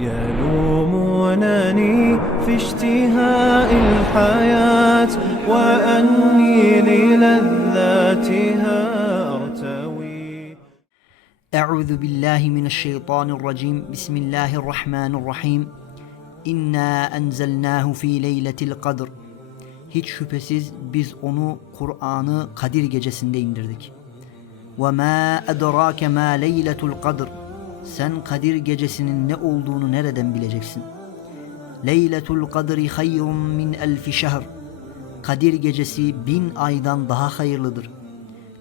يلومونني في اشتهاء الحياة وأني للذاتها أرتوي. أعوذ بالله من الشيطان الرجيم. بسم الله الرحمن الرحيم. إنا أنزلناه في ليلة القدر. Hiç şüphesiz biz onu Kur'an'ı Kadir gecesinde indirdik. وَمَا أَدْرَاكَ مَا لَيْلَةُ الْقَدْرِ Sen Kadir gecesinin ne olduğunu nereden bileceksin? Leyletul kadri hayrun min elfi şehr. Kadir gecesi bin aydan daha hayırlıdır.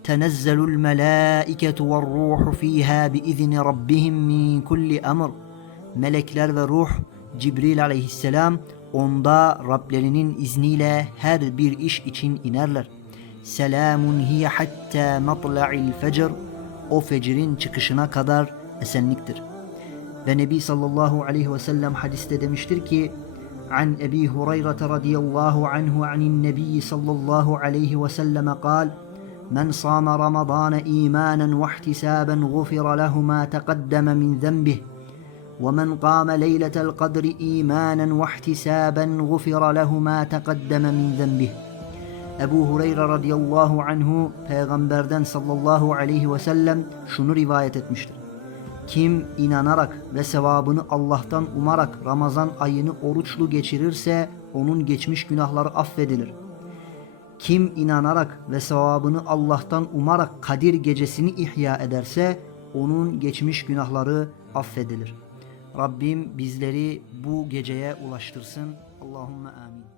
Tenezzelul melâiketu ve ruhu fîhâ biizni rabbihim min kulli emr. Melekler ve ruh Cibril aleyhisselam onda Rablerinin izniyle her bir iş için inerler. Selamun hiye hatta matla'il fecr. O fecrin çıkışına kadar esenliktir. Ve Nebi sallallahu aleyhi ve sellem hadiste demiştir ki عن أبي هريرة رضي الله عنه عن النبي صلى الله عليه وسلم قال من صام رمضان إيمانا واحتسابا غفر له ما تقدم من ذنبه ومن قام ليلة القدر إيمانا واحتسابا غفر له ما تقدم من ذنبه Ebu Hureyre radıyallahu anhu peygamberden sallallahu aleyhi ve sellem şunu rivayet etmiştir. Kim inanarak ve sevabını Allah'tan umarak Ramazan ayını oruçlu geçirirse onun geçmiş günahları affedilir. Kim inanarak ve sevabını Allah'tan umarak Kadir gecesini ihya ederse onun geçmiş günahları affedilir. Rabbim bizleri bu geceye ulaştırsın. Allahümme amin.